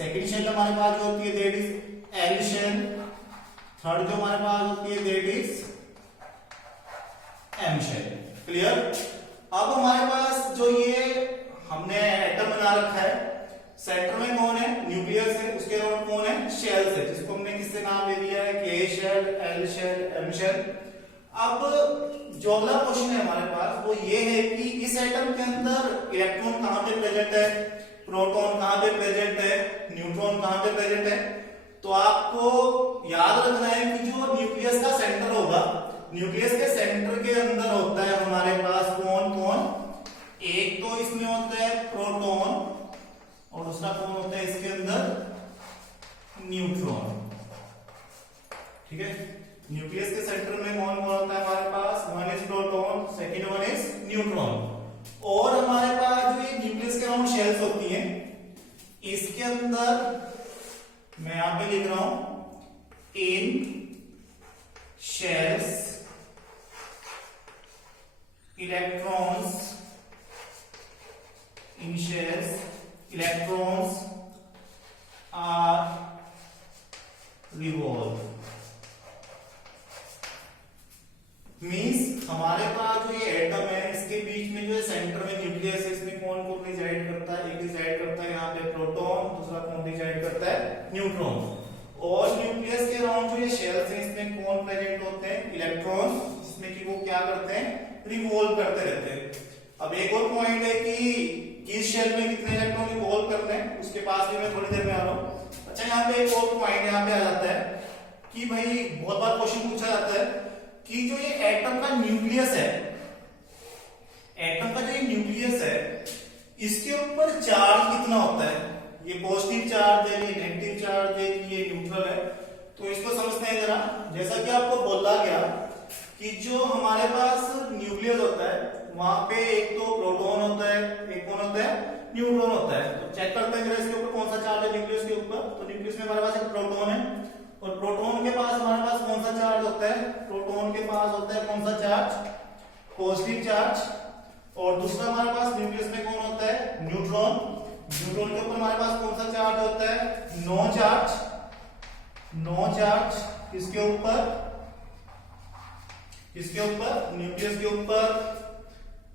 Second shell हमारे पास जो होती है that is L shell, third जो हमारे पास होती है that is M shell. Clear. अब हमारे पास जो ये हमने एटम बना रखा है, सेंटर में कौन है, न्यूक्लियस है, उसके अराउंड कौन है, शेल्स है, जिसको हमने किससे नाम दे दिया है, K shell, L shell, M shell. अब जो अगला क्वेश्चन है हमारे पास वो ये है कि इस एटम के अंदर इलेक्ट्रॉन कहां पे प्रेजेंट है, प्रोटॉन कहां पे प्रेजेंट है, न्यूट्रॉन कहां पे प्रेजेंट है। तो आपको याद रखना है कि जो न्यूक्लियस का सेंटर होगा, न्यूक्लियस के सेंटर के अंदर होता है हमारे पास कौन कौन, एक तो इसमें होता है प्रोटॉन और दूसरा कौन होता है इसके अंदर, न्यूट्रॉन। ठीक है। न्यूक्लियस के सेंटर में कौन कौन होता है हमारे पास, one is proton, second one is neutron. और हमारे पास जो ये न्यूक्लियस के अराउंड शेल्स होती हैं, इसके अंदर मैं यहां पे लिख रहा हूं in shells electrons, in shells electrons are revolve. Means हमारे पास जो ये एटम है इसके बीच में जो है सेंटर में न्यूक्लियस है, इसमें कौन कौन रिजाइड करता है, एक रिजाइड करता है यहाँ पे प्रोटॉन, दूसरा कौन रिजाइड करता है, न्यूट्रॉन। और न्यूक्लियस के अराउंड जो ये शेल्स हैं इसमें कौन प्रेजेंट होते हैं, इलेक्ट्रॉन, जिसमें कि वो क्या करते हैं, रिवॉल्व करते रहते हैं। अब एक और पॉइंट है कि किस शेल में कितने इलेक्ट्रॉन रिवॉल्व करते हैं, उसके पास भी मैं थोड़ी देर में आ रहा हूं। अच्छा, यहाँ पे एक और पॉइंट यहाँ पे आ जाता है कि भाई बहुत बार क्वेश्चन पूछा जाता है कि जो ये एटम का न्यूक्लियस है, एटम का जो ये न्यूक्लियस है इसके ऊपर चार्ज कितना होता है, ये पॉजिटिव चार्ज है, ये नेगेटिव चार्ज है, ये न्यूट्रल है। तो इसको समझते हैं जरा। जैसा कि आपको बोला गया कि जो हमारे पास न्यूक्लियस होता है वहां पे एक तो प्रोटॉन होता है, एक कौन होता है, न्यूट्रॉन होता है। तो चेक करते हैं जरा इसके ऊपर कौन सा चार्ज है न्यूक्लियस के ऊपर। तो न्यूक्लियस में हमारे पास एक प्रोटॉन है और प्रोटॉन के पास हमारे पास कौन सा चार्ज होता है, प्रोटॉन के पास होता है कौन सा चार्ज, पॉजिटिव चार्ज। और दूसरा हमारे पास न्यूक्लियस में कौन होता है, न्यूट्रॉन। न्यूट्रॉन के ऊपर हमारे पास कौन सा चार्ज होता है, नो चार्ज। नो चार्ज किसके ऊपर, किसके ऊपर, न्यूक्लियस के ऊपर।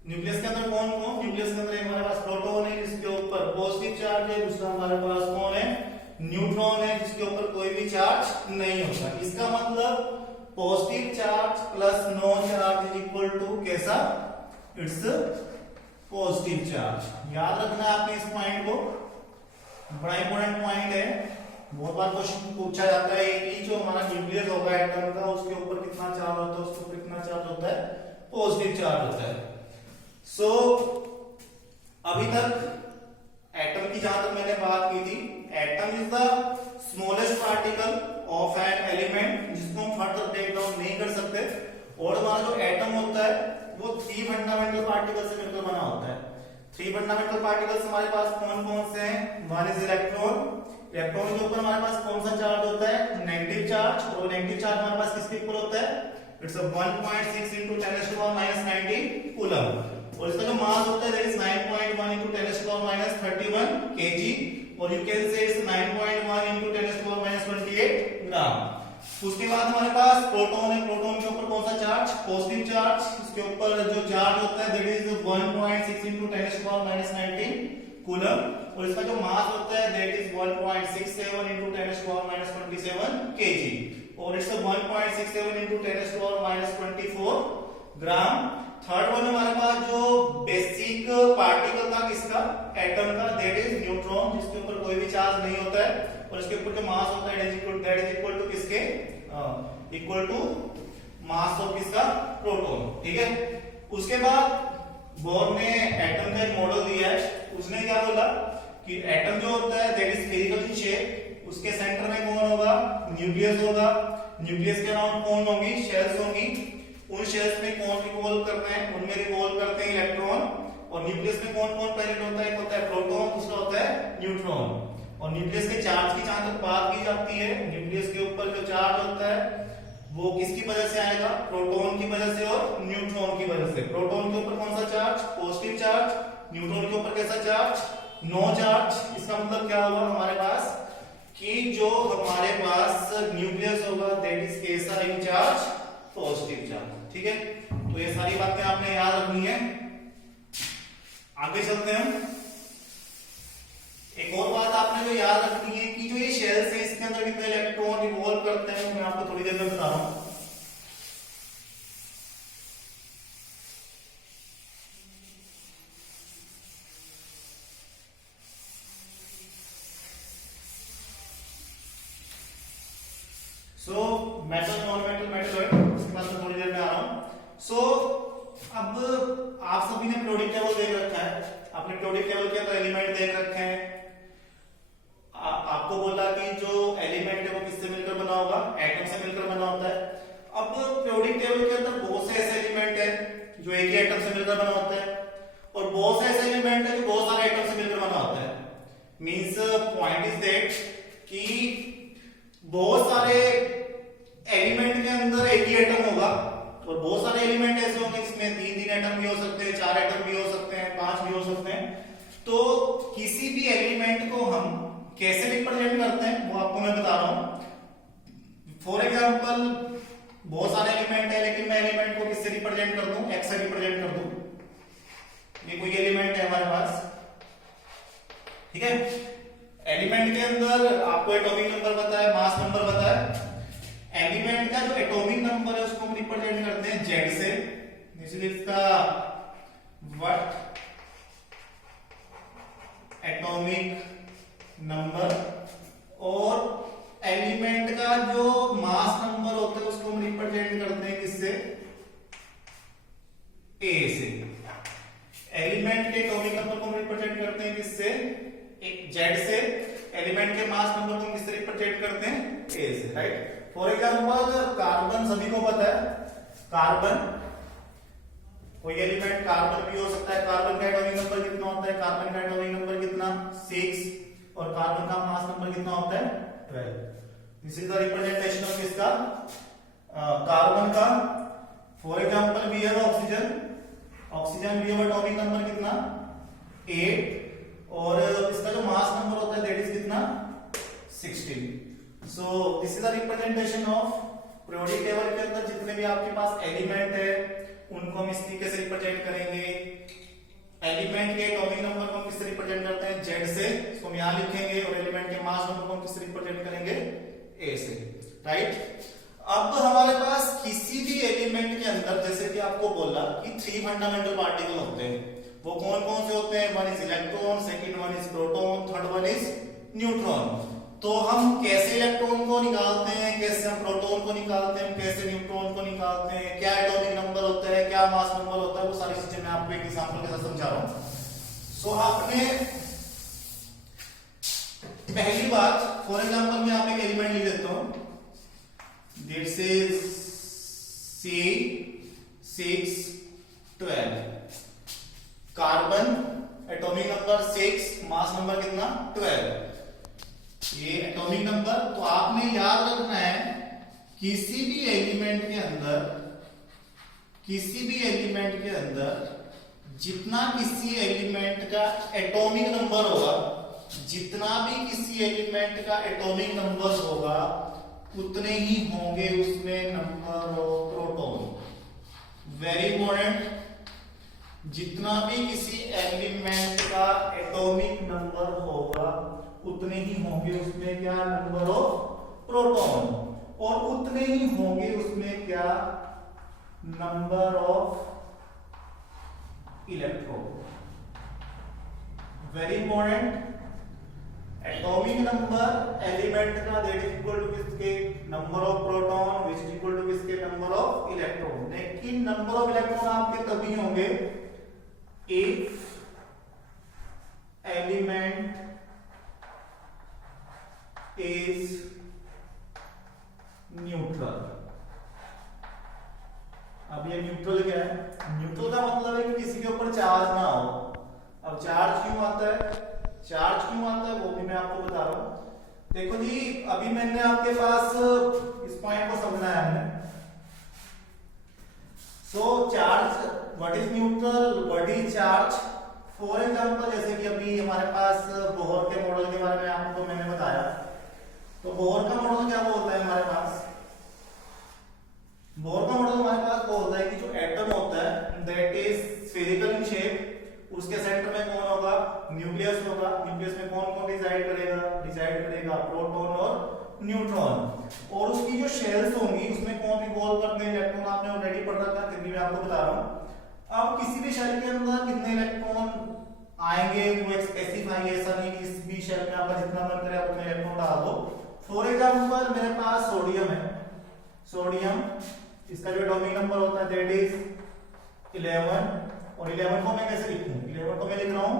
न्यूक्लियस के अंदर कौन कौन, न्यूक्लियस के अंदर हमारे पास प्रोटॉन है जिसके ऊपर पॉजिटिव चार्ज है, दूसरा हमारे पास कौन है, न्यूट्रॉन है जिसके ऊपर कोई भी चार्ज नहीं होता। इसका मतलब positive charge plus no charge is equal to कैसा, इट्स पॉजिटिव चार्ज। याद रखना आपने इस पॉइंट को, बड़ा इंपॉर्टेंट पॉइंट है। बहुत बार क्वेश्चन पूछा जाता है कि जो हमारा न्यूक्लियस होगा एटम का उसके ऊपर कितना चार्ज होता है, उसके ऊपर कितना चार्ज होता है, पॉजिटिव चार्ज होता है। सो अभी तक एटम की जहां तक मैंने बात की थी, atom is the smallest particle of an element, जिसको हम फर्दर ब्रेक डाउन नहीं कर सकते। और हमारा जो एटम होता है वो 3 फंडामेंटल पार्टिकल से मिलकर बना होता है। 3 फंडामेंटल पार्टिकल्स हमारे पास कौन कौन से हैं, वन इज इलेक्ट्रॉन। इलेक्ट्रॉन के ऊपर हमारे पास कौन सा चार्ज होता है, नेगेटिव चार्ज। और नेगेटिव चार्ज हमारे पास किसके ऊपर होता है, इट्स 1.6 into 10⁻⁻90 कूलम। और इसका जो मास होता है दैट इज 9.1 into 10⁻31 kg। और you can say it's 9.1 into 10⁻28 ग्राम। उसके बाद हमारे पास प्रोटॉन है। प्रोटॉन के ऊपर कौन सा चार्ज, पॉजिटिव चार्ज। इसके ऊपर जो चार्ज होता है दैट इज 1.6 into 10⁻90 कूलम। और इसका जो मास होता है दैट इज 1.67 into 10⁻27 kg। और it's 1.67 into 10⁻24 gram. Third one हमारे पास जो बेसिक पार्टिकल था किसका, एटम का, दैट इज न्यूट्रॉन, जिसके ऊपर कोई भी चार्ज नहीं होता है। और इसके ऊपर जो मास होता है दैट इज इक्वल टू किसके, इक्वल टू मास ऑफ किसका, प्रोटॉन। ठीक है। उसके बाद बोर ने एटम का एक मॉडल दिया है। उसने क्या बोला कि एटम जो होता है that is spherical in shape, उसके सेंटर में कौन होगा, न्यूक्लियस होगा। न्यूक्लियस के अराउंड कौन होगी, शेल्स होंगी। उन शेल्स में कौन रिवॉल्व करते हैं, उनमें रिवॉल्व करते हैं इलेक्ट्रॉन। और न्यूक्लियस में कौन कौन प्रेजेंट होता है, एक होता है प्रोटॉन, दूसरा होता है न्यूट्रॉन। और न्यूक्लियस के चार्ज की जहां तक बात की जाती है, न्यूक्लियस के ऊपर जो चार्ज होता है वो किसकी वजह से आएगा, प्रोटॉन की वजह से और न्यूट्रॉन की वजह से। प्रोटॉन के ऊपर कौन सा चार्ज, पॉजिटिव चार्ज। न्यूट्रॉन के ऊपर कैसा चार्ज, नो चार्ज, इसका मतलब क्या होगा हमारे पास कि जो हमारे पास न्यूक्लियस होगा दैट इज कैसा इंचार्ज, पॉजिटिव चार्ज। ठीक है, तो ये सारी बातें आपने याद रखनी है। आगे चलते हैं। एक और बात आपने जो याद रखनी है कि जो ये शेल्स है इसके अंदर कितने इलेक्ट्रॉन रिवॉल्व करते हैं, मैं आपको थोड़ी देर में बता रहा हूं। So metal, non metal, metalloid, इसके बाद मैं थोड़ी देर में आ रहा हूं। सो अब आप सभी ने पीरियोडिक टेबल देख रखा है, आपने पीरियोडिक टेबल के अंदर एलिमेंट देख रखे हैं। आपको बोला कि जो एलिमेंट है वो किससे मिलकर बना होगा, एटम से मिलकर बना होता है। अब पीरियोडिक टेबल के अंदर बहुत से ऐसे एलिमेंट है जो एक ही एटम से मिलकर बना होता है, और बहुत से ऐसे एलिमेंट है जो बहुत सारे एटम से मिलकर बना होता है। मींस पॉइंट इज दैट कि बहुत सारे एलिमेंट के अंदर एक ही एटम होगा, और बहुत सारे एलिमेंट ऐसे होंगे जिसमें तीन एटम भी हो सकते हैं, 4 एटम भी हो सकते हैं, 5 भी हो सकते हैं। तो किसी भी एलिमेंट को हम कैसे रिप्रेजेंट करते हैं वो आपको मैं बता रहा हूं। फॉर एग्जांपल बहुत सारे एलिमेंट है, लेकिन मैं एलिमेंट को किससे रिप्रेजेंट कर दूं, एक्स से रिप्रेजेंट कर दूं। ये कोई एलिमेंट है हमारे पास, ठीक है। एलिमेंट के अंदर आपको एटॉमिक नंबर पता है, मास नंबर पता है। एलिमेंट का जो एटॉमिक नंबर है उसको हम रिप्रेजेंट करते हैं जेड से, दिस इज इसका व्हाट एटॉमिक नंबर। और एलिमेंट का जो मास नंबर होता है उसको हम रिप्रेजेंट करते हैं किससे, ए से। एलिमेंट के एटॉमिक नंबर को हम रिप्रेजेंट करते हैं किससे, जेड से। एलिमेंट के मास नंबर को हम किससे रिप्रेजेंट करते हैं, ए से, राइट। फॉर एग्जांपल कार्बन सभी को पता है, कार्बन कोई एलिमेंट कार्बन भी हो सकता है। कार्बन का एटॉमिक नंबर कितना होता है, कार्बन का एटॉमिक नंबर कितना 6, और कार्बन का मास नंबर कितना होता है 12। This is the representation of इसका कार्बन का। For example we have oxygen, oxygen we have atomic number कितना 8, और इसका जो मास नंबर होता है दैट इज कितना 16। So this is the representation of periodic table के अंदर जितने भी आपके पास एलिमेंट है उनको हम इस तरीके से रिप्रेजेंट करेंगे। एलिमेंट के एटॉमिक नंबर को हम किससे रिप्रेजेंट करते हैं, जेड से, इसको हम यहां लिखेंगे। और एलिमेंट के मास नंबर को हम किससे रिप्रेजेंट करेंगे, ए से, राइट। अब हमारे पास किसी भी एलिमेंट के अंदर जैसे कि आपको बोला कि 3 फंडामेंटल पार्टिकल होते हैं, वो कौन कौन से होते हैं, one is electron, second one is proton, third one is neutron. तो हम कैसे इलेक्ट्रॉन को निकालते हैं, कैसे हम प्रोटॉन को निकालते हैं, कैसे न्यूट्रॉन को निकालते हैं, क्या एटॉमिक नंबर होता है, क्या मास नंबर होता है, वो सारी चीजें मैं आपको एक एग्जांपल के साथ समझा रहा हूं। सो आपने पहली बात, फॉर एग्जांपल मैं यहाँ पे एक एलिमेंट लिख देता हूं, this is C612, carbon atomic number 6, mass number कितना 12, ये एटॉमिक नंबर। तो आपने याद रखना है किसी भी एलिमेंट के अंदर जितना किसी एलिमेंट का एटॉमिक नंबर होगा, जितना भी किसी एलिमेंट का एटॉमिक नंबर होगा उतने ही होंगे उसमें number of proton. Very important, जितना भी किसी एलिमेंट का एटॉमिक नंबर होगा उतने ही होंगे उसमें क्या, नंबर ऑफ प्रोटॉन, और उतने ही होंगे उसमें क्या, number of electron. Very important, atomic number element का दैट इज इक्वल टू किसके, number of proton which is equal to किसके, नंबर ऑफ इलेक्ट्रॉन। लेकिन नंबर ऑफ इलेक्ट्रॉन आपके तभी होंगे इफ एलिमेंट is neutral। अब ये न्यूट्रल क्या है, न्यूट्रल का मतलब है कि किसी के ऊपर चार्ज ना हो। अब चार्ज क्यों आता है, वो भी मैं आपको बता रहा हूं। देखो जी, अभी मैंने आपके पास इस पॉइंट को समझना है हमने। So charge, what is neutral, what is charge. For example जैसे कि अभी हमारे पास बोहर के मॉडल के बारे में आपको मैंने बताया, तो बोहर का मॉडल क्या बोलता है हमारे पास, बोहर का मॉडल हमारे पास बोलता है कि जो एटम होता है that is spherical in shape, उसके सेंटर में कौन होगा, न्यूक्लियस होगा। न्यूक्लियस में कौन कौन डिसाइड करेगा प्रोटॉन और न्यूट्रॉन, और उसकी जो शेल्स होंगी उसमें कौन रिवॉल्व करते हैं, इलेक्ट्रॉन आपने ऑलरेडी पढ़ रखा है, फिर भी मैं आपको बता रहा हूं। अब किसी भी शेल के अंदर कितने इलेक्ट्रॉन आएंगे वो एक स्पेसिफाई, ऐसा नहीं कि किसी भी शेल में आपका जितना मन करे आप उतने इलेक्ट्रॉन डाल दो। फॉर एग्जांपल मेरे पास सोडियम है, सोडियम इसका जो एटॉमिक नंबर होता है दैट इज 11, और 11 को मैं कैसे लिखूं, 11 को मैं लिख रहा हूं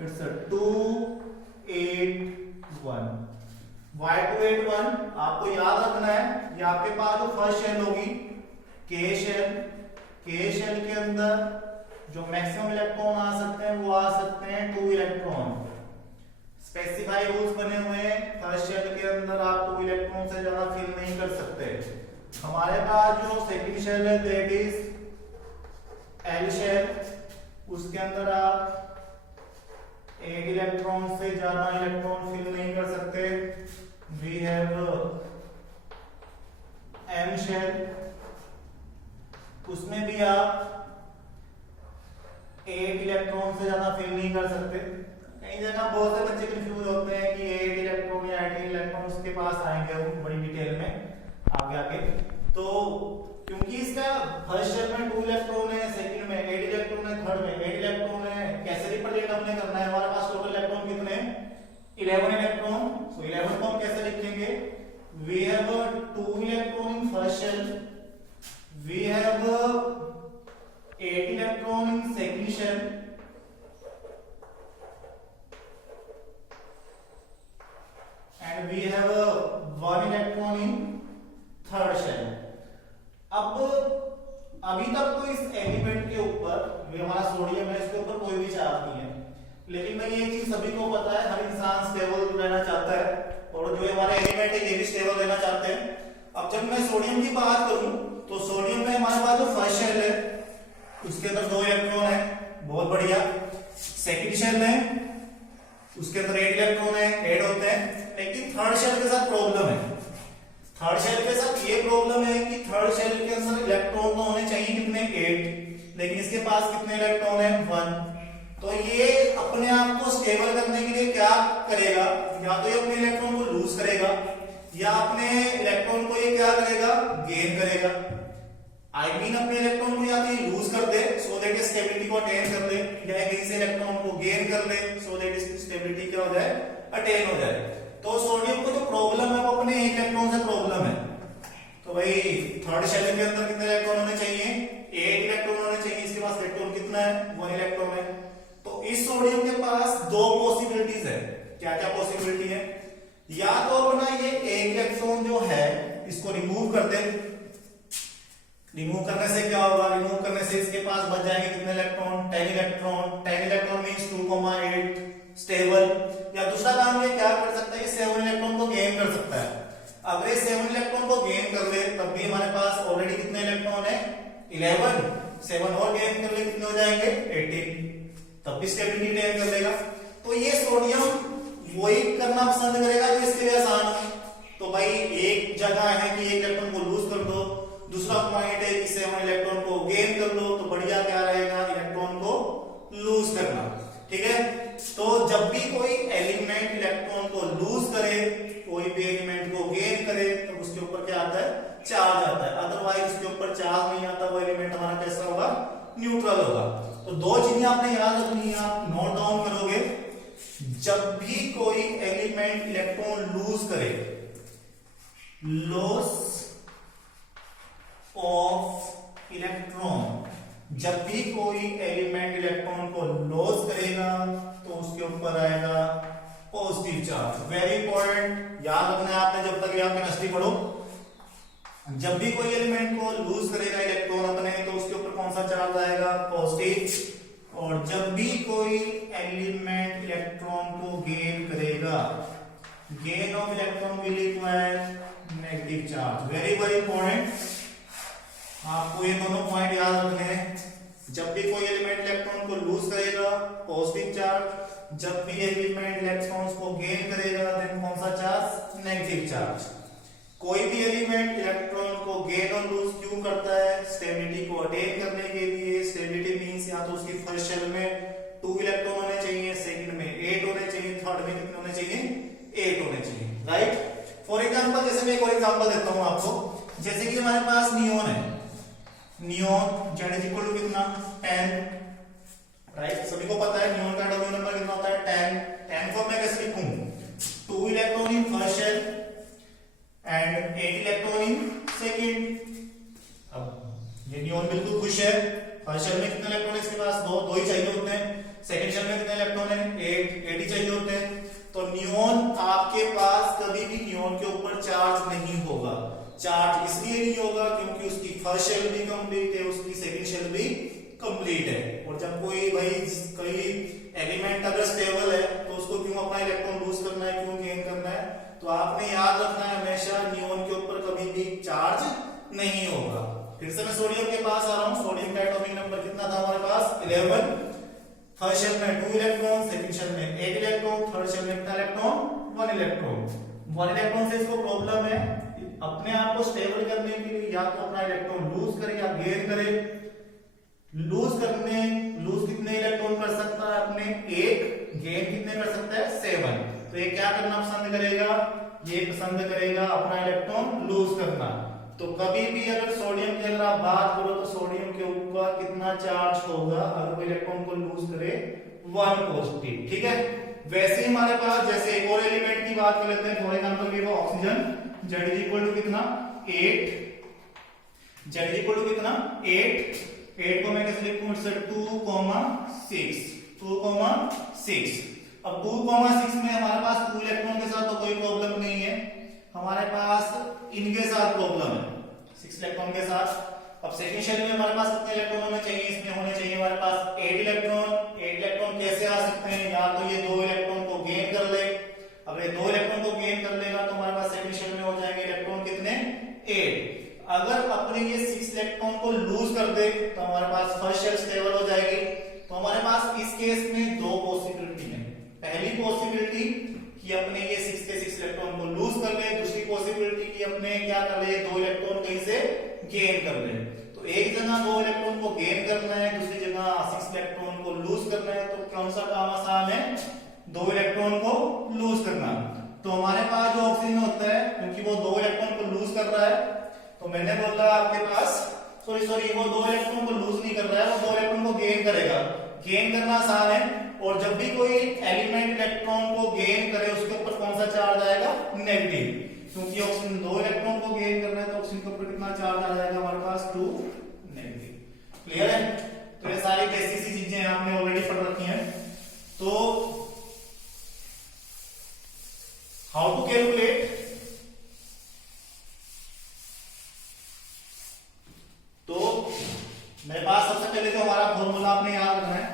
इट्स 281। Why 281 आपको याद रखना है, ये आपके पास जो फर्स्ट शेल होगी के शेल के अंदर जो मैक्सिमम इलेक्ट्रॉन आ सकते हैं वो आ सकते हैं 2 इलेक्ट्रॉन। स्पेसिफाई रूल्स बने हुए हैं, फर्स्ट शेल के अंदर आप 2 इलेक्ट्रॉन से ज्यादा फिल नहीं कर सकते। हमारे पास जो सेकंड शेल है दैट इज एल शेल, उसके अंदर आप 8 इलेक्ट्रॉन से ज्यादा इलेक्ट्रॉन फिल नहीं कर सकते। वी हैव एम शेल, उसमें भी आप 8 इलेक्ट्रॉन से ज्यादा फिल नहीं कर सकते। कई जगह बहुत से बच्चे कंफ्यूज होते हैं कि 8 इलेक्ट्रॉन या 18 इलेक्ट्रॉन उसके पास आएंगे बड़ी डिटेल में आगे। तो क्योंकि इसका फर्स्ट शेल में 2 इलेक्ट्रॉन है, सेकंड में 8 इलेक्ट्रॉन है, थर्ड में 8 इलेक्ट्रॉन है, कैसे रिप्रेजेंट हमने करना है, हमारे पास टोटल इलेक्ट्रॉन कितने हैं 11 इलेक्ट्रॉन। सो 11 को हम कैसे लिखेंगे, we have 2 electron in first shell, we have 8 electron in second shell, and we have 1 electron in third shell। अब अभी तक तो इस एलिमेंट के ऊपर, ये हमारा सोडियम है, इसके ऊपर कोई भी चार्ज नहीं है, लेकिन मैं ये चीज सभी को पता है, हर इंसान स्टेबल रहना चाहता है और जो हमारे एलिमेंट है ये भी स्टेबल रहना चाहते हैं। अब जब मैं सोडियम की बात करूं तो सोडियम में हमारे पास जो फर्स्ट शेल है उसके अंदर 2 इलेक्ट्रॉन है, बहुत बढ़िया। सेकंड शेल है उसके अंदर 8 इलेक्ट्रॉन है, 8 होते हैं, लेकिन थर्ड शेल के साथ प्रॉब्लम है। थर्ड शेल के साथ ये प्रॉब्लम है कि थर्ड शेल के अंदर इलेक्ट्रॉन तो होने चाहिए कितने 8, लेकिन इसके पास कितने इलेक्ट्रॉन है 1। तो ये अपने आप को स्टेबल करने के लिए क्या करेगा, या तो ये अपने इलेक्ट्रॉन को लूज करेगा या अपने इलेक्ट्रॉन को ये क्या करेगा गेन करेगा। आई मीन अपने इलेक्ट्रॉन को या तो ये लूज कर दे सो दैट स्टेबिलिटी को अटेन कर ले, या कहीं से इलेक्ट्रॉन को गेन कर ले सो दैट इसकी स्टेबिलिटी क्या हो जाए अटेन हो जाए। तो सोडियम को जो प्रॉब्लम है वो अपने इलेक्ट्रॉन से प्रॉब्लम है। तो भाई थर्ड शेल के अंदर कितने इलेक्ट्रॉन होने चाहिए 8 इलेक्ट्रॉन होने चाहिए, इसके पास इलेक्ट्रॉन कितना है 1 इलेक्ट्रॉन है। तो इस सोडियम के पास 2 पॉसिबिलिटीज है, क्या क्या पॉसिबिलिटी है, या तो अपना ये 1 इलेक्ट्रॉन जो है इसको रिमूव कर दे, रिमूव करने से क्या होगा, रिमूव करने से इसके पास बच जाएंगे कितने electron 10 electron. 10 electron means 2,8 stable. या दूसरा काम ये क्या कर सकता है, ये 7 इलेक्ट्रॉन को गेन कर सकता है। अगर ये 7 इलेक्ट्रॉन को गेन कर ले तब भी हमारे पास ऑलरेडी कितने इलेक्ट्रॉन है 11, 7 और गेन कर ले कितने हो जाएंगे 18, तब भी स्टेबिलिटी अटेन कर लेगा। तो ये सोडियम वही करना पसंद करेगा जो इसके लिए आसान है। तो भाई एक जगह है कि एक इलेक्ट्रॉन को लूज कर दो, दूसरा पॉइंट है कि 7 इलेक्ट्रॉन को गेन कर लो, तो बढ़िया क्या रहेगा इलेक्ट्रॉन को लूज करना, ठीक है। तो जब भी कोई एलिमेंट इलेक्ट्रॉन को लूज करे, कोई भी एलिमेंट को गेन करे, तो उसके ऊपर क्या आता है चार्ज आता है, अदरवाइज उसके ऊपर चार्ज नहीं आता, वो एलिमेंट हमारा कैसा होगा न्यूट्रल होगा। तो 2 चीजें आपने याद रखनी है, आप नोट डाउन करोगे। जब भी कोई एलिमेंट इलेक्ट्रॉन लूज करे, लॉस ऑफ इलेक्ट्रॉन, जब भी कोई एलिमेंट इलेक्ट्रॉन को लॉस करेगा तो उसके ऊपर आएगा पॉजिटिव चार्ज। वेरी इंपॉर्टेंट, याद रखना है आपने जब तक ये आप केमिस्ट्री पढ़ो। जब भी कोई एलिमेंट को लूज करेगा इलेक्ट्रॉन अपने, तो उसके ऊपर कौन सा चार्ज आएगा पॉजिटिव। और जब भी कोई एलिमेंट इलेक्ट्रॉन को गेन करेगा, gain of electron will equal negative charge. Very very important, आपको ये दोनों पॉइंट याद रखने हैं। जब भी कोई एलिमेंट इलेक्ट्रॉन को लूज करेगा पॉजिटिव चार्ज, जब भी एलिमेंट इलेक्ट्रॉन्स को गेन करेगा देन कौन सा चार्ज, नेगेटिव चार्ज। कोई भी एलिमेंट इलेक्ट्रॉन को गेन और लूज क्यों करता है, स्टेबिलिटी को अटेन करने के लिए। स्टेबिलिटी मींस या तो उसकी फर्स्ट शेल में 2 इलेक्ट्रॉन होने चाहिए, सेकंड में 8 होने चाहिए, थर्ड में कितने होने चाहिए, 8 होने चाहिए, राइट। फॉर एग्जांपल जैसे मैं एक और एग्जांपल देता हूं आपको, जैसे कि हमारे पास नियोन है, neon Z is equal to कितना 10, राइट। सभी को पता है नियोन का एटॉमिक नंबर कितना होता है 10। 10 को मैं कैसे लिखूं, 2 electron in first shell and 8 electron in second. अब ये नियोन बिल्कुल खुश है, फर्स्ट शेल में कितने इलेक्ट्रॉन है इसके पास, दो ही चाहिए होते हैं, सेकंड शेल में कितने इलेक्ट्रॉन है 8 ही चाहिए होते हैं। तो नियोन आपके पास कभी भी नियोन के ऊपर चार्ज नहीं होगा। चार्ज इसलिए नहीं होगा क्योंकि उसकी फर्स्ट शेल भी कंप्लीट है, उसकी सेकंड शेल भी कंप्लीट है। और जब कोई एलिमेंट अगर स्टेबल है तो उसको क्यों अपना इलेक्ट्रॉन लूज करना है, क्यों गेन करना है। तो आपने याद रखना है हमेशा नियोन के ऊपर कभी भी चार्ज नहीं होगा। फिर से मैं सोडियम के पास आ रहा हूं, सोडियम का एटॉमिक नंबर कितना था हमारे पास 11। फर्स्ट शेल में 2 इलेक्ट्रॉन, सेकंड शेल में 8 इलेक्ट्रॉन, थर्ड शेल में कितना इलेक्ट्रॉन 1 इलेक्ट्रॉन। 1 इलेक्ट्रॉन से इसको प्रॉब्लम है, अपने आप को स्टेबल करने के लिए या तो अपना इलेक्ट्रॉन लूज करे या गेन करे। लूज कितने इलेक्ट्रॉन कर सकता है अपने 8, गेन कितने कर सकता है 7। तो ये क्या करना पसंद करेगा, ये पसंद करेगा अपना इलेक्ट्रॉन लूज करना। तो कभी भी अगर सोडियम की अगर आप बात करो तो सोडियम के ऊपर कितना चार्ज होगा अगर वो इलेक्ट्रॉन को लूज करे 1 पॉजिटिव, ठीक है। वैसे ही हमारे पास जैसे एक और एलिमेंट की बात कर लेते हैं, फॉर एग्जांपल ये वो oxygen, Z is equal to कितना 8, Z इज इक्वल टू कितना 8 को मैं कैसे लिखूं, इट्स 2,6 2,6। अब 2,6 में हमारे पास 2 इलेक्ट्रॉन के साथ तो कोई प्रॉब्लम नहीं है, हमारे पास इनके साथ प्रॉब्लम है 6 इलेक्ट्रॉन के साथ। अब सेकंड शेल में हमारे पास कितने इलेक्ट्रॉन होने चाहिए, इसमें होने चाहिए हमारे पास 8 इलेक्ट्रॉन। 8 इलेक्ट्रॉन कैसे आ सकते हैं, या तो ये 2 इलेक्ट्रॉन को गेन कर ले, अगर ये 2 इलेक्ट्रॉन को गेन कर लेगा तो हमारे पास सेकंड शेल में हो जाएंगे इलेक्ट्रॉन कितने 8। अगर अपने ये 6 इलेक्ट्रॉन को लूज कर दे तो हमारे पास फर्स्ट शेल स्टेबल हो जाएगी। तो हमारे पास इस केस में 2 पॉसिबिलिटी है। पहली पॉसिबिलिटी कि अपने ये 6 के 6 इलेक्ट्रॉन को लूज कर ले, दूसरी पॉसिबिलिटी कि अपने क्या कर ले 2 इलेक्ट्रॉन कहीं से गेन कर ले। तो एक जगह 2 इलेक्ट्रॉन को गेन करना है, दूसरी जगह 6 इलेक्ट्रॉन को लूज करना है, तो कौन सा काम आसान है, 2 इलेक्ट्रॉन को लूज करना। तो हमारे पास जो ऑक्सीजन होता है क्योंकि वो 2 इलेक्ट्रॉन को लूज कर रहा है, तो मैंने बोला आपके पास सॉरी वो 2 इलेक्ट्रॉन को लूज नहीं कर रहा है, वो 2 इलेक्ट्रॉन को गेन करेगा। गेन करना आसान है, और जब भी कोई एलिमेंट इलेक्ट्रॉन को गेन करे उसके ऊपर कौन सा चार्ज आएगा, नेगेटिव। क्योंकि ऑक्सीजन 2 इलेक्ट्रॉन को गेन करना है तो ऑक्सीजन के ऊपर कितना चार्ज आ जाएगा हमारे पास 2 नेगेटिव। क्लियर है। तो ये सारी कैसी सी चीजें आपने ऑलरेडी पढ़ रखी हैं। तो हाउ टू कैलकुलेट, तो मेरे पास सबसे पहले जो हमारा फॉर्मूला आपने याद रखना है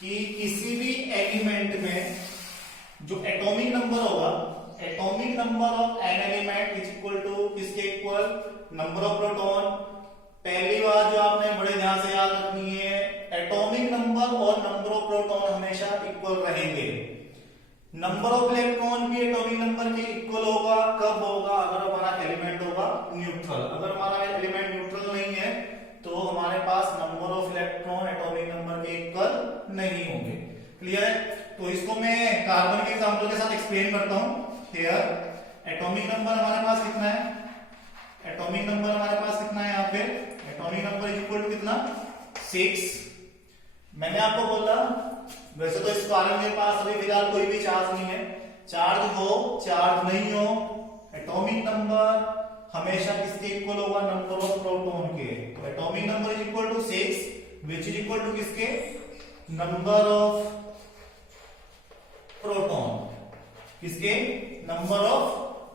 कि किसी भी एलिमेंट में जो एटॉमिक नंबर होगा, atomic number of an element is equal to किसके इक्वल, नंबर ऑफ प्रोटॉन। पहली बात जो आपने बड़े ध्यान से याद रखनी है, एटॉमिक नंबर और नंबर ऑफ प्रोटॉन हमेशा इक्वल रहेंगे। नंबर ऑफ इलेक्ट्रॉन भी एटॉमिक नंबर के इक्वल होगा, कब होगा, अगर हमारा एलिमेंट होगा न्यूट्रल। अगर हमारा एलिमेंट न्यूट्रल नहीं है तो हमारे पास number of electron atomic number के इक्वल नहीं होंगे। क्लियर है। तो इसको मैं कार्बन के एग्जांपल के साथ एक्सप्लेन करता हूं। हियर एटॉमिक नंबर हमारे पास कितना है, एटॉमिक नंबर हमारे पास कितना है, यहाँ पे atomic number is equal to कितना 6। मैंने आपको बोला वैसे तो इस कार्बन के पास अभी फिलहाल कोई भी चार्ज नहीं है, चार्ज हो चार्ज नहीं हो, एटॉमिक नंबर हमेशा किसके इक्वल होगा, नंबर ऑफ प्रोटॉन के। तो atomic number is equal to 6 which is equal to किसके, नंबर ऑफ प्रोटॉन, किसके, नंबर ऑफ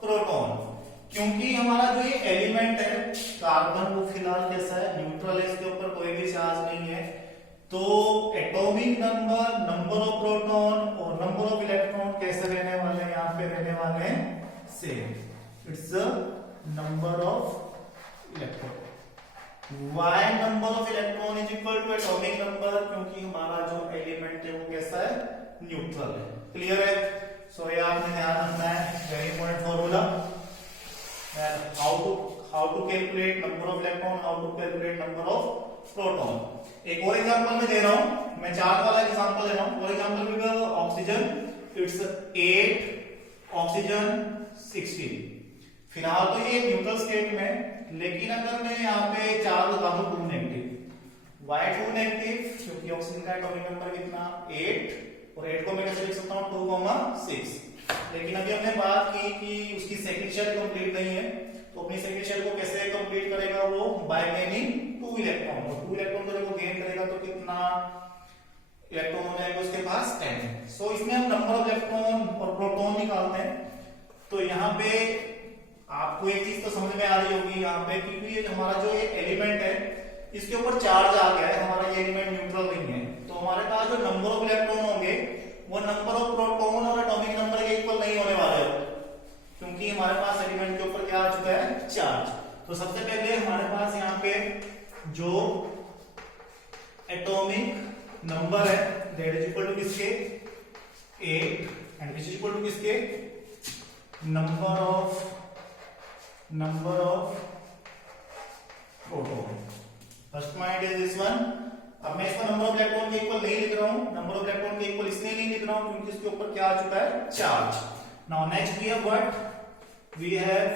प्रोटॉन। क्योंकि हमारा जो ये एलिमेंट है कार्बन वो फिलहाल कैसा है, न्यूट्रल है, इसके ऊपर कोई भी चार्ज नहीं है। तो atomic number, number of proton और नंबर ऑफ इलेक्ट्रॉन कैसे रहने वाले हैं, यहाँ पे रहने वाले हैं same. It's the number of electron. y number of electron is equal to atomic number, क्योंकि हमारा जो एलिमेंट है वो कैसा है, न्यूट्रल है। क्लियर है? सो ये आपने ध्यान रखना है, very important formula. How to calculate number of electron, how to calculate number of proton. एक और एग्जांपल मैं दे रहा हूं, मैं चार्ट वाला एग्जांपल दे रहा हूं। फॉर एग्जांपल भी ऑक्सीजन इट्स 8, ऑक्सीजन 16। फिलहाल तो ये न्यूट्रल स्टेट में, लेकिन अगर मैं यहाँ पे चार्ज लगा दूं 2 नेगेटिव, y 2 नेगेटिव, क्योंकि ऑक्सीजन का एटॉमिक नंबर कितना 8, और 8 को मैं कैसे लिख सकता हूँ 2,6। लेकिन अभी हमने बात की कि उसकी सेकंड शेल कंप्लीट नहीं है, तो अपनी सेकंड शेल को कैसे कंप्लीट करेगा वो, बाय गेनिंग 2 इलेक्ट्रॉन। और 2 इलेक्ट्रॉन को जब वो गेन करेगा तो कितना इलेक्ट्रॉन हो जाएगा उसके पास 10। सो इसमें हम नंबर ऑफ इलेक्ट्रॉन और प्रोटॉन निकालते हैं। तो यहाँ पे आपको एक चीज तो समझ में आ रही होगी यहाँ पे, क्योंकि ये हमारा जो ये एलिमेंट है इसके ऊपर चार्ज आ गया है, हमारा ये एलिमेंट न्यूट्रल नहीं है, तो हमारे पास जो नंबर ऑफ इलेक्ट्रॉन होंगे वो नंबर ऑफ प्रोटॉन और एटॉमिक नंबर के इक्वल नहीं होने वाले हो, क्योंकि हमारे पास एलिमेंट के ऊपर क्या आ चुका है, चार्ज। तो सबसे पहले हमारे पास यहाँ पे जो एटॉमिक नंबर है दैट इज इक्वल टू किसके 8, and which is equal to किसके number of proton. First point is this one. अब मैं इसको नंबर ऑफ इलेक्ट्रॉन के इक्वल नहीं लिख रहा हूं, नंबर ऑफ इलेक्ट्रॉन के इक्वल इसलिए नहीं लिख रहा हूं क्योंकि इसके ऊपर क्या आ चुका है, charge. Now next we have what, we have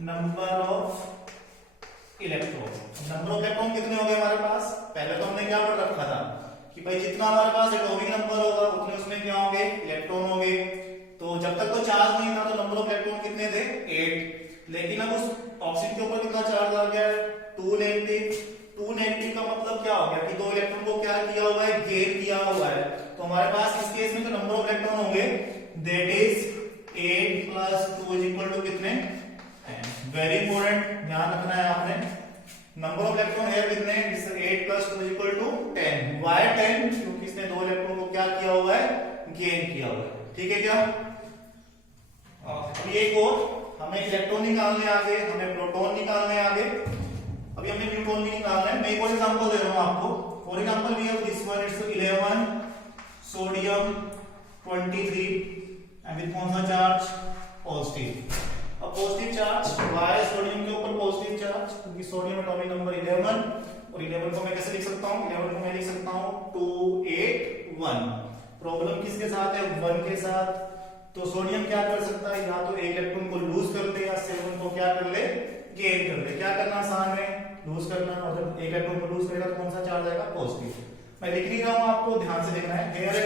number of electron. Number of electron कितने हो गए हमारे पास, पहले तो हमने क्या पढ़ रखा था कि भाई जितना हमारे पास एटॉमिक नंबर होगा उतने उसमें क्या होंगे, इलेक्ट्रॉन होंगे। तो जब तक तो चार्ज नहीं था तो नंबर ऑफ इलेक्ट्रॉन कितने थे, 8। लेकिन अब उस ऑक्सीजन के ऊपर कितना चार्ज आ गया है, 2 नेगेटिव। 2 नेगेटिव का मतलब क्या हो गया कि 2 इलेक्ट्रॉन को क्या किया हुआ है, गेन किया हुआ है। तो हमारे पास इस केस में जो नंबर ऑफ इलेक्ट्रॉन होंगे that is 8 plus 2 is equal to कितने, 10। वेरी इंपॉर्टेंट, ध्यान रखना है आपने। नंबर ऑफ इलेक्ट्रॉन है कितने, 8 plus 2 is equal to 10। Why 10, क्योंकि इसने 2 इलेक्ट्रॉन को क्या किया हुआ है, गेन किया हुआ है। ठीक है क्या? ये एक और, हमें इलेक्ट्रॉन निकालने आ गए, हमें प्रोटॉन निकालने आ गए, अभी हमें न्यूट्रॉन भी निकालना है। मैं एक और एग्जांपल दे रहा हूं आपको। For example we have this one, it's 11 sodium 23 and with कौन सा चार्ज, पॉजिटिव। अब पॉजिटिव चार्ज, वाई सोडियम के ऊपर पॉजिटिव चार्ज, क्योंकि सोडियम एटॉमिक नंबर 11, और 11 को मैं कैसे लिख सकता हूं, 11 को मैं लिख सकता हूं 281। प्रॉब्लम किसके साथ है, 1 के साथ। तो सोडियम क्या कर सकता है, या तो एक इलेक्ट्रॉन को लूज कर ले या 7 को क्या कर ले, गेन कर ले। क्या करना आसान है, लूज करना, और जब एक इलेक्ट्रॉन को लूज करेगा तो कौन सा चार्ज आएगा, पॉजिटिव। मैं लिख नहीं रहा हूं, आपको ध्यान से देखना है।